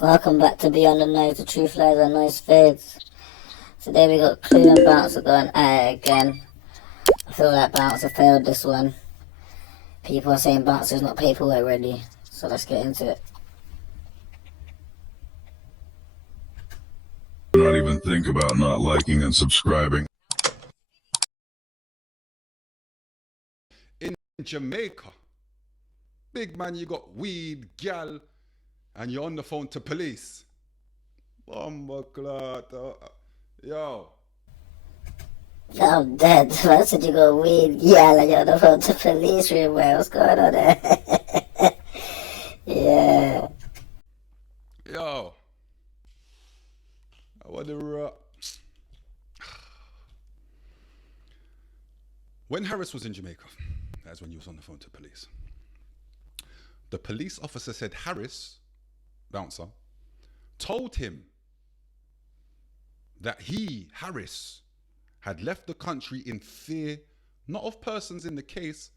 Welcome back to Beyond the Noise, the truth lies and noise fades. Today we got Clue and Bouncer going at it again. I feel like Bouncer failed this one. People are saying Bouncer's not paperwork ready, so let's get into it. Do not even think about not liking and subscribing. In Jamaica, big man, you got weed, gal, and you're on the phone to police. Bumbleclot. Yo. I'm dead. I said you got weed, yeah, like you're on the phone to police room. What's going on there? Yeah. Yo. What the When Harris was in Jamaica, that's when he was on the phone to police. The police officer said Harris, Bouncer, told him that he, Harris, had left the country in fear not of persons in the case,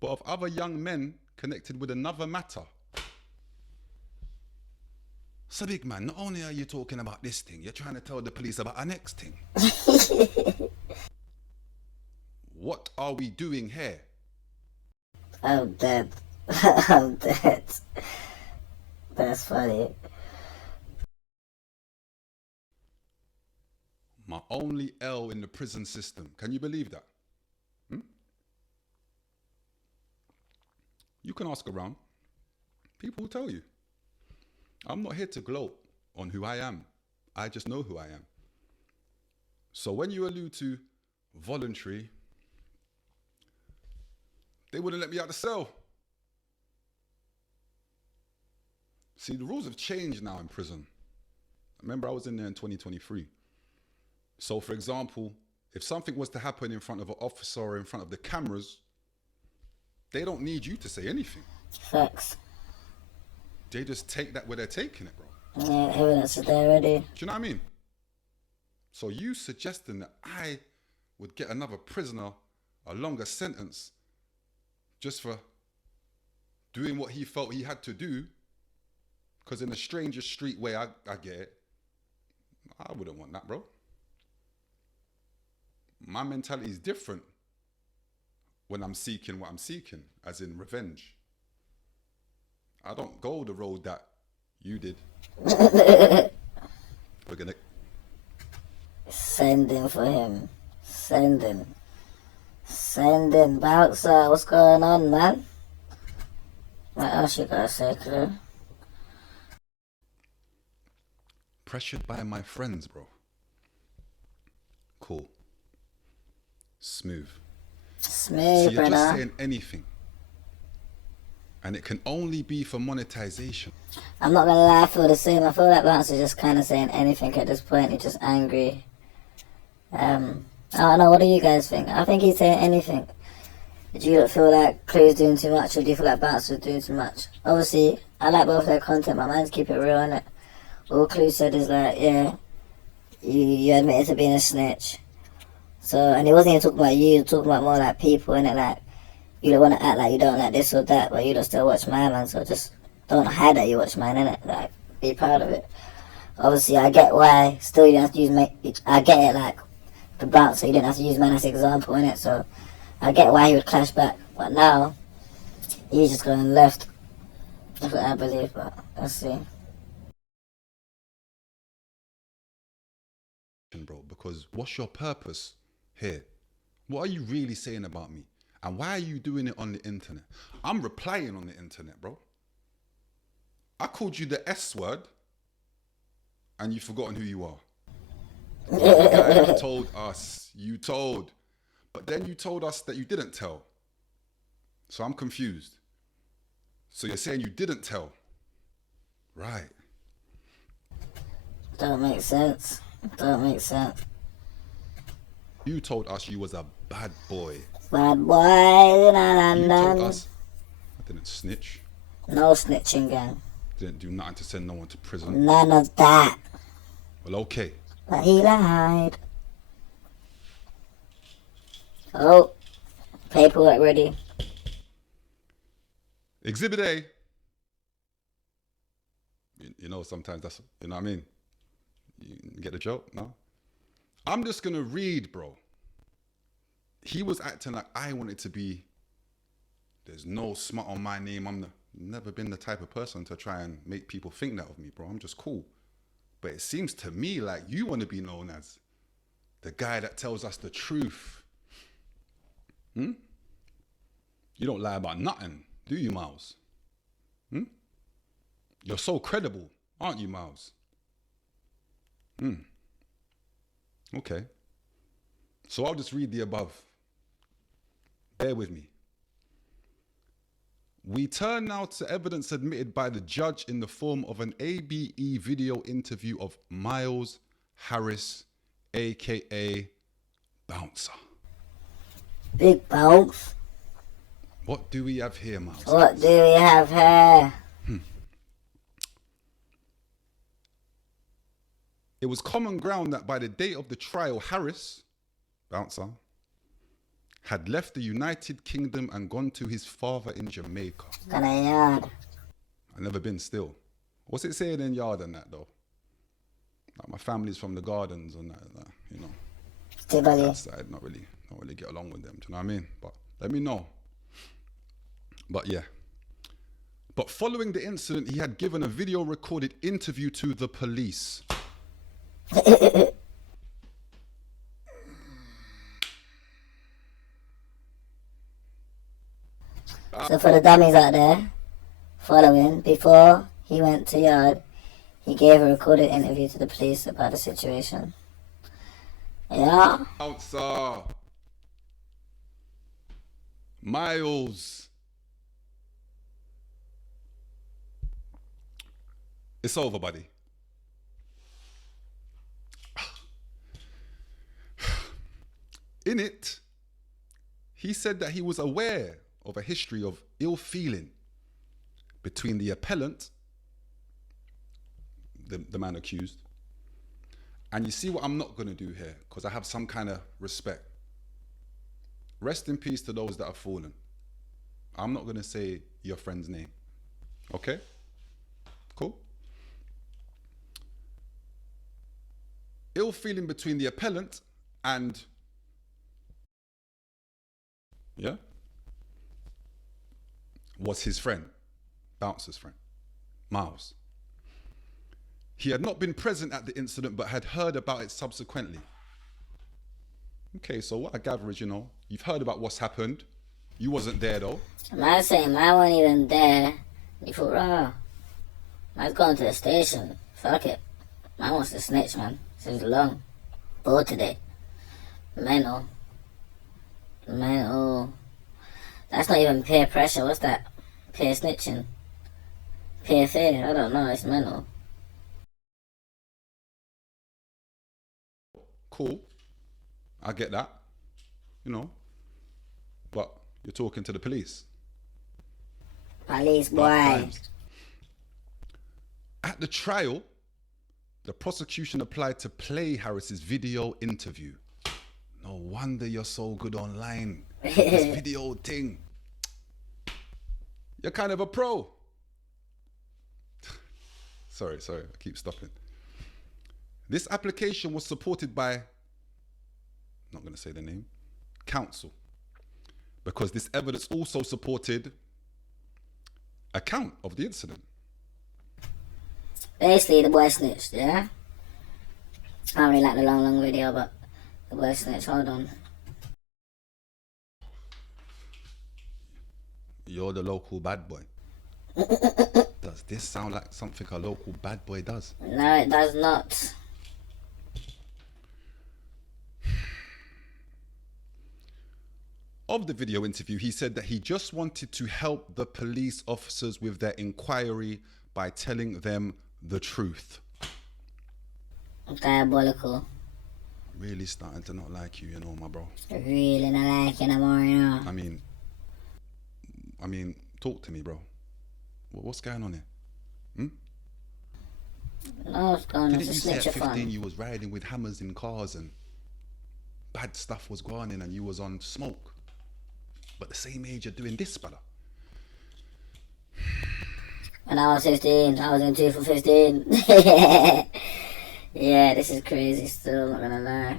but of other young men connected with another matter. So big man, not only are you talking about this thing, you're trying to tell the police about our next thing. What are we doing here? I'm dead. I'm dead. That's funny. My only L in the prison system. Can you believe that? You can ask around. People will tell you. I'm not here to gloat on who I am. I just know who I am. So when you allude to voluntary, they wouldn't let me out the cell. See, the rules have changed now in prison. Remember, I was in there in 2023. So, for example, if something was to happen in front of an officer or in front of the cameras, they don't need you to say anything. Facts. They just take that where they're taking it, bro. Yeah, evidence is there already. Do you know what I mean? So you suggesting that I would get another prisoner a longer sentence just for doing what he felt he had to do, because in a stranger street way, I get it. I wouldn't want that, bro. My mentality is different when I'm seeking what I'm seeking, as in revenge. I don't go the road that you did. We're gonna send him for him. Send him. Send him. Bouncer, what's going on, man? What else you gotta say, Clue? pressured by my friends, bro. Cool. Smooth. Smooth, So you're brother. just saying anything. And it can only be for monetization. I'm not gonna lie, I feel the same. I feel like Bouncer's just kind of saying anything at this point. He's just angry. I don't know, what do you guys think? I think he's saying anything. Do you feel like Clue's doing too much, or do you feel like Bouncer's doing too much? Obviously, I like both their content, but mine's keep it real, innit? All Clue said is like, yeah, you admitted to being a snitch. So, and he wasn't even talking about you, he was talking about more like people, innit? Like, you don't want to act like you don't like this or that, but you don't still watch mine, man. So just don't hide that you watch mine, innit? Like, be proud of it. Obviously, I get why still you don't have to use I get it, like, the Bouncer, you didn't have to use man as an example, innit? So I get why he would clash back. But now, he's just going left. That's what I believe, but let's see. Bro, because what's your purpose here? What are you really saying about me? And why are you doing it on the internet? I'm replying on the internet, bro. I called you the S word and you've forgotten who you are. You told us, but then you told us that you didn't tell. So I'm confused. So you're saying you didn't tell. Right. Don't make sense. Don't make sense. You told us you was a bad boy. Bad boy in You told London. us I didn't snitch. No snitching, gang. Didn't do nothing to send no one to prison. None of that. Well, okay. But he lied. Oh, paperwork ready. Exhibit A. You know, sometimes that's, you know what I mean? You get the joke? No? I'm just going to read, bro. He was acting like I wanted to be, there's no smut on my name. Never been the type of person to try and make people think that of me, bro. I'm just cool. But it seems to me like you want to be known as the guy that tells us the truth. You don't lie about nothing, do you, Myles? You're so credible, aren't you, Myles? Okay. So I'll just read the above. Bear with me. We turn now to evidence admitted by the judge in the form of an ABE video interview of Myles Harris, aka Bouncer. Big Bounce. What do we have here, Myles? What do we have here? It was common ground that by the date of the trial, Harris, Bouncer, had left the United Kingdom and gone to his father in Jamaica. Got a yard. I've never been still. What's it saying in yard and that though? Like my family's from the gardens and that, you know. That side, not really get along with them. Do you know what I mean? But let me know. But yeah. But following the incident, he had given a video recorded interview to the police. So for the dummies out there, following, before he went to yard, he gave a recorded interview to the police about the situation. Yeah. Bouncer. Myles. It's over, buddy. In it, he said that he was aware of a history of ill feeling between the appellant, the man accused, and you see what I'm not going to do here, because I have some kind of respect. Rest in peace to those that have fallen. I'm not going to say your friend's name. Okay? Cool? Ill feeling between the appellant and, yeah, was his friend, Bouncer's friend, Myles. He had not been present at the incident but had heard about it subsequently. Okay, so what I gather is, you know, you've heard about what's happened. You wasn't there though. Man saying I wasn't even there. You thought, oh, man's going to the station. Fuck it. Man wants to snitch, man. This is long. Bored today. Mental. That's not even peer pressure. What's that? Peer snitching. Peer fear. I don't know. It's mental. Cool. I get that. You know. But you're talking to the police. Police boy. At the trial, the prosecution applied to play Harris's video interview. No wonder you're so good online. This video thing. You're kind of a pro. Sorry, I keep stopping. This application was supported by, I'm not going to say the name, counsel. Because this evidence also supported account of the incident. Basically, the boy snitched, yeah? I don't really like the long video, but the boy snitched. Hold on. You're the local bad boy. Does this sound like something a local bad boy does? No, it does not. Of the video interview, he said that he just wanted to help the police officers with their inquiry by telling them the truth. Diabolical. Really starting to not like you, you know, my bro. Really not like you no more, you know. I mean, talk to me, bro. What's going on here? No, what's going on? Didn't It's a you say at snitcher 15 fun. you was riding with hammers in cars and bad stuff was going on and you was on smoke? But the same age you're doing this, brother. And I was 15. I was in 2 for 15. Yeah, this is crazy still, not gonna lie.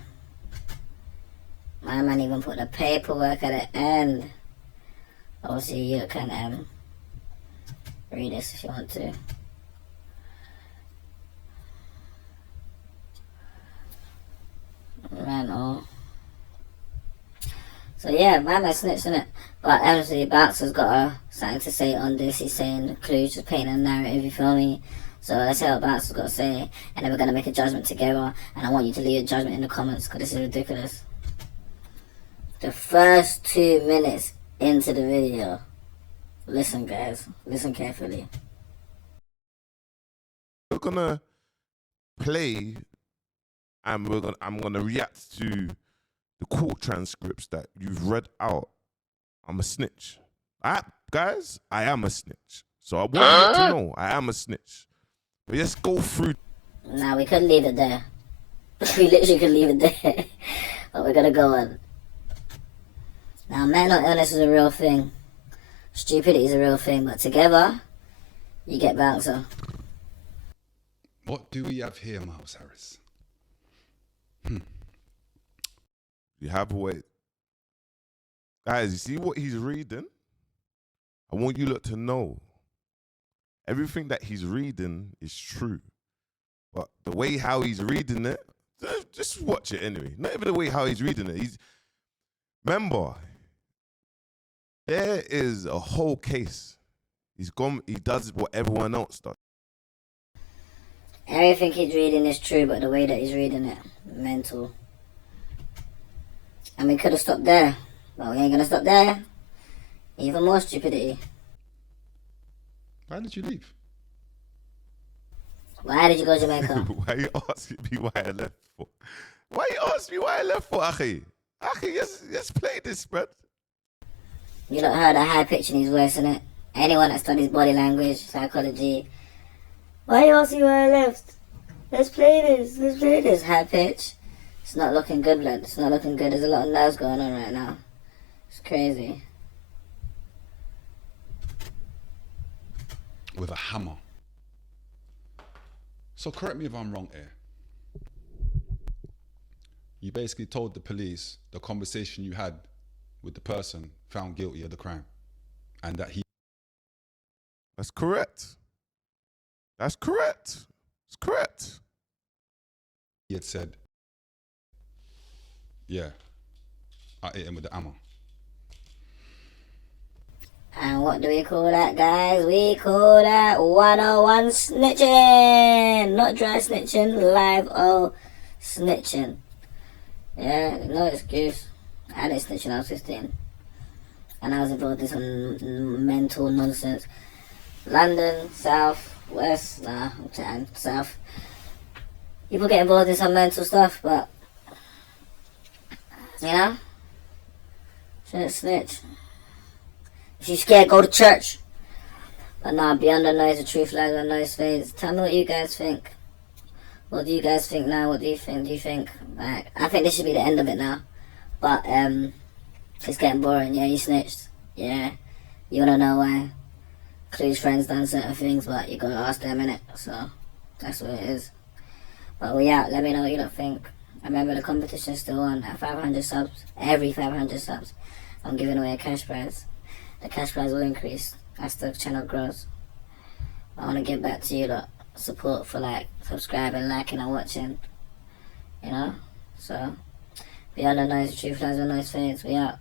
My man even put the paperwork at the end. Obviously, you can read this if you want to. Man, oh. So yeah, my man snitched, innit? But obviously, Bouncer's got something to say on this. He's saying Clue's just painting a narrative, you feel me? So let's hear what Bouncer's got to say, and then we're gonna make a judgment together. And I want you to leave a judgment in the comments, because this is ridiculous. The first 2 minutes into the video. Listen, guys. Listen carefully. We're gonna play, and I'm gonna react to the court transcripts that you've read out. I'm a snitch. Guys, I am a snitch. So I want you to know I am a snitch. But let's go through. Nah, we could leave it there. We literally could leave it there. But we're gonna go on. Now, mental illness is a real thing. Stupidity is a real thing. But together, you get Bouncer. What do we have here, Myles Harris? You have a way. Guys, you see what he's reading? I want you lot to know everything that he's reading is true. But the way how he's reading it, just watch it anyway. Not even the way how he's reading it. Remember, there is a whole case. He does what everyone else does. Everything he's reading is true, but the way that he's reading it, mental. And we could have stopped there, but we ain't gonna stop there. Even more stupidity. Why did you leave? Why did you go to Jamaica? Why you asking me why I left for? Why you asking me why I left for, Akhi? Akhi, let's play this, bruh. You don't heard a high pitch in his voice, innit? Anyone that studies body language, psychology. Why you asking why I left? Let's play this. High pitch. It's not looking good, blood. It's not looking good. There's a lot of nerves going on right now. It's crazy. With a hammer. So correct me if I'm wrong here. You basically told the police the conversation you had with the person found guilty of the crime. And that he... That's correct. That's correct. It's correct. He had said, yeah, I hit him with the hammer. And what do we call that, guys? We call that 101 snitching. Not dry snitching, live snitching. Yeah, no excuse. I didn't snitch when I was 15. And I was involved in some mental nonsense. London, South, West, I'm saying South. People get involved in some mental stuff, but, you know, shouldn't snitch. If you're scared, go to church. But nah, beyond the noise, the truth lies on noise fades. Tell me what you guys think. What do you guys think now? What do you think? Do you think, like, I think this should be the end of it now. But, it's getting boring. Yeah, you snitched. Yeah, you wanna know why? Clue's friends done certain things, but you gotta ask them, innit? So, that's what it is. But we out. Let me know what you don't think. Remember, the competition's still on at 500 subs. Every 500 subs, I'm giving away a cash prize. The cash prize will increase as the channel grows. I want to get back to you lot. Support for like subscribing, liking and watching. You know? So, beyond the noise, truth lies on noise fades. We out.